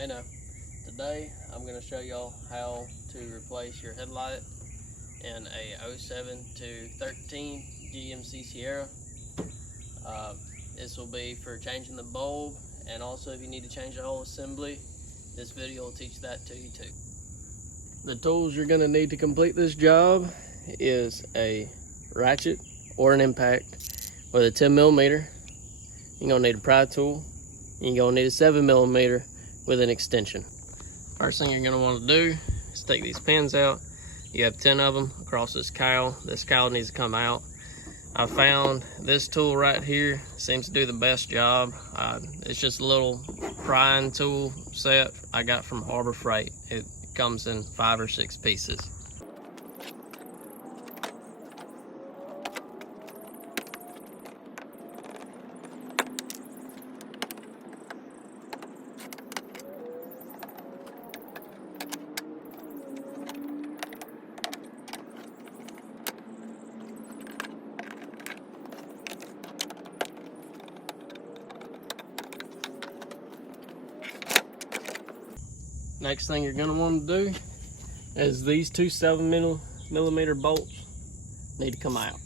Hey now, today I'm going to show y'all how to replace your headlight in a 07 to 13 GMC Sierra. This will be for changing the bulb, and also if you need to change the whole assembly, this video will teach that to you too. The tools you're going to need to complete this job is a ratchet or an impact with a 10mm. You're going to need a pry tool. You're going to need a 7mm with an extension. First thing you're going to want to do is take these pins out. You have 10 of them across this cowl. This cowl needs to come out. I found this tool right here seems to do the best job. It's just a little prying tool set I got from Harbor Freight. It comes in 5 or 6 pieces. Next thing you're going to want to do is these two 7mm bolts need to come out.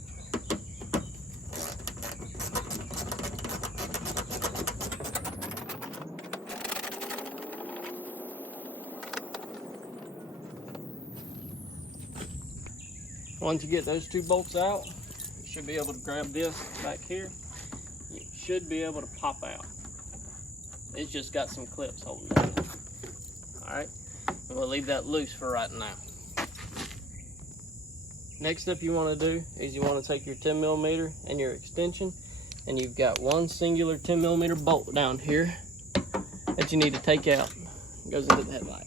Once you get those two bolts out, you should be able to grab this back here. You should be able to pop out. It's just got some clips holding it. Alright, we'll leave that loose for right now. Next step you want to do is you want to take your 10mm and your extension, and you've got one singular 10mm bolt down here that you need to take out. It goes into the headlight.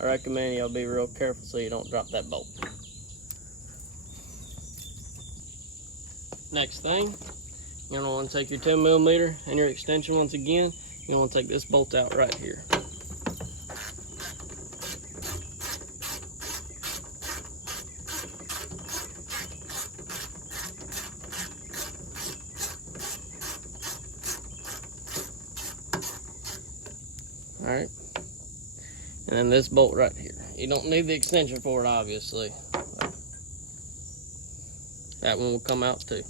I recommend y'all be real careful so you don't drop that bolt. Next thing, you're going to want to take your 10mm and your extension once again. You're going to want to take this bolt out right here. Alright. And then this bolt right here. You don't need the extension for it, obviously. That one will come out too.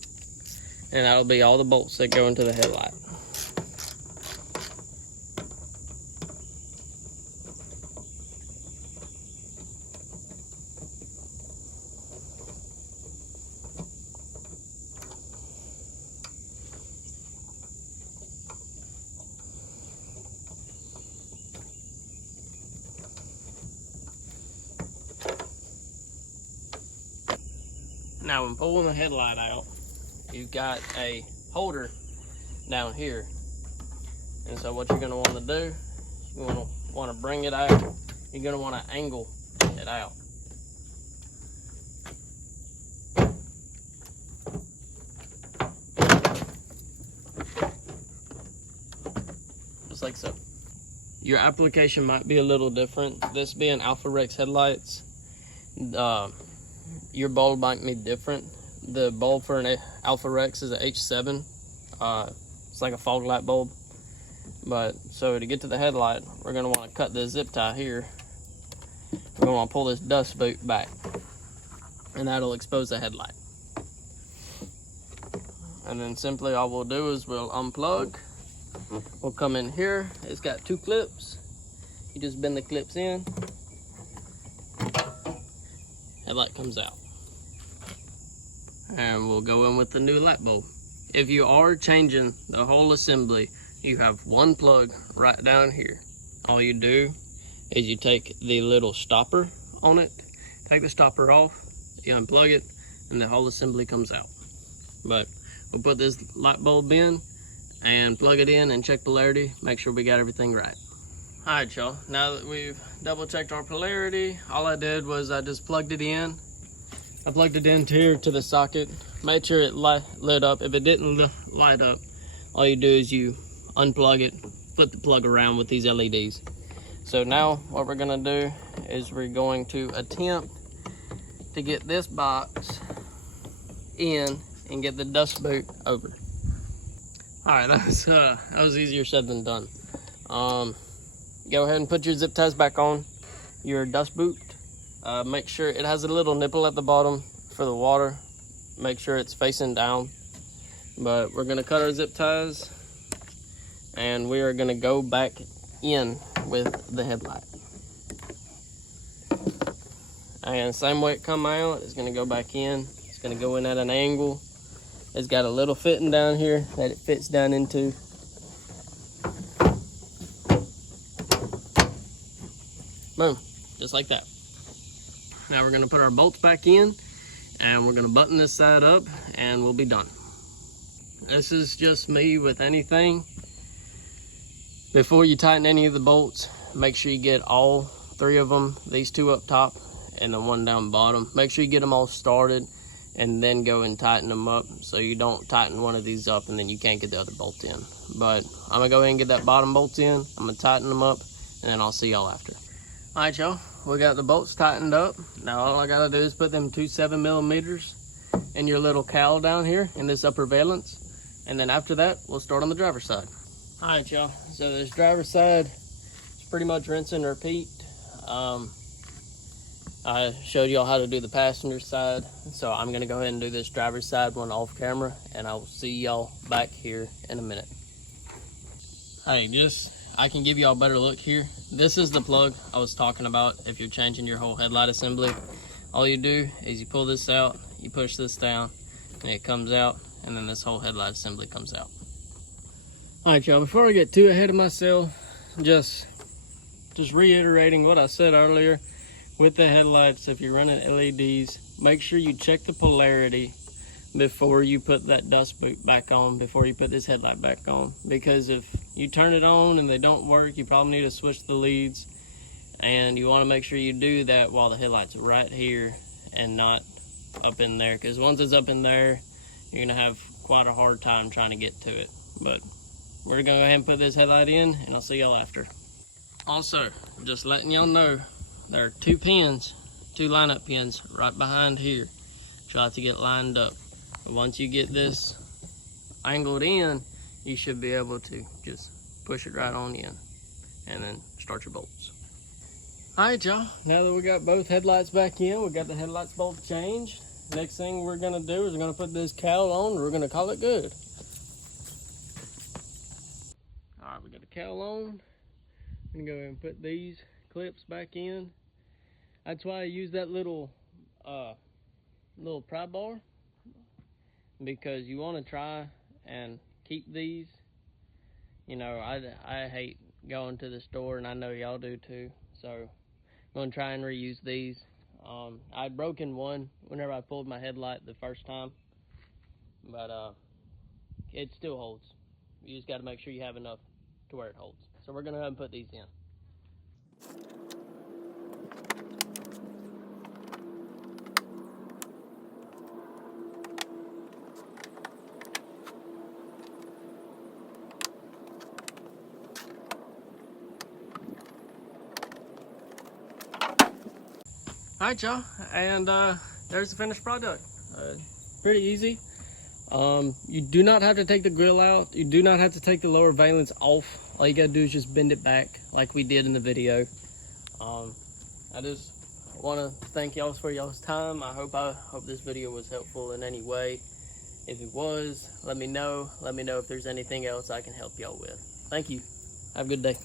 And that'll be all the bolts that go into the headlight. Now when pulling the headlight out, you've got a holder down here. And so what you're going to want to do, you're want to bring it out. You're going to want to angle it out. Just like so. Your application might be a little different. This being Alpha Rex headlights, your bulb might be different. The bulb for an Alpha Rex is an H7. It's like a fog light bulb. But so to get to the headlight, we're going to want to cut this zip tie here. We're going to want to pull this dust boot back, and that'll expose the headlight. And then simply all we'll do is we'll unplug. We'll come in here. It's got 2 clips. You just bend the clips in. Headlight comes out. And we'll go in with the new light bulb. If you are changing the whole assembly, you have one plug right down here. All you do is you take the little stopper on it, take the stopper off, you unplug it, and the whole assembly comes out. But we'll put this light bulb in and plug it in and check polarity, make sure we got everything right. Alright y'all, now that we've double checked our polarity, all I did was I just plugged it in. I plugged it in here to the socket, made sure it lit up. If it didn't light up, all you do is you unplug it, flip the plug around with these LEDs. So now what we're gonna do is we're going to attempt to get this box in and get the dust boot over. All right, that was easier said than done. Go ahead and put your zip ties back on your dust boot. Make sure it has a little nipple at the bottom for the water. Make sure it's facing down. But we're gonna cut our zip ties and we are gonna go back in with the headlight. And same way it come out, it's gonna go back in. It's gonna go in at an angle. It's got a little fitting down here that it fits down into. Boom, just like that. Now we're gonna put our bolts back in and we're gonna button this side up and we'll be done. This is just me with anything. Before you tighten any of the bolts, make sure you get all 3 of them, these 2 up top and the 1 down bottom. Make sure you get them all started and then go and tighten them up so you don't tighten one of these up and then you can't get the other bolt in. But I'm gonna go ahead and get that bottom bolt in. I'm gonna tighten them up and then I'll see y'all after. All right, y'all, we got the bolts tightened up. Now all I gotta do is put them 2 7mm in your little cowl down here in this upper valence. And then after that, we'll start on the driver's side. All right, y'all, so this driver's side is pretty much rinse and repeat. I showed y'all how to do the passenger side, so I'm gonna go ahead and do this driver's side one off camera, and I will see y'all back here in a minute. Hey, I can give y'all a better look here. This is the plug I was talking about if you're changing your whole headlight assembly. All you do is you pull this out, you push this down, and it comes out, and then this whole headlight assembly comes out. All right, y'all, before I get too ahead of myself, just reiterating what I said earlier. With the headlights, if you're running LEDs, make sure you check the polarity before you put that dust boot back on, before you put this headlight back on. Because if you turn it on and they don't work, you probably need to switch the leads. And you want to make sure you do that while the headlight's right here and not up in there. Because once it's up in there, you're going to have quite a hard time trying to get to it. But we're going to go ahead and put this headlight in, and I'll see y'all after. Also, just letting y'all know, there are 2 pins, 2 lineup pins right behind here. Try to get lined up. But once you get this angled in, you should be able to just push it right on in and then start your bolts. All right, y'all, now that we got both headlights back in, we got the headlights both changed. Next thing we're gonna do is we're gonna put this cowl on and we're gonna call it good. All right, we got the cowl on. I'm gonna go ahead and put these clips back in. That's why I use that little pry bar, because you want to try and keep these. You know, I hate going to the store, and I know y'all do too, so I'm going to try and reuse these. I'd broken one whenever I pulled my headlight the first time, but it still holds. You just got to make sure you have enough to where it holds. So we're going to go ahead and put these in. All right, y'all, and there's the finished product. Pretty easy. You do not have to take the grill out. You do not have to take the lower valence off. All you gotta do is just bend it back like we did in the video. I just want to thank y'all for y'all's time. I hope this video was helpful in any way. If it was, let me know. Let me know if there's anything else I can help y'all with. Thank you. Have a good day.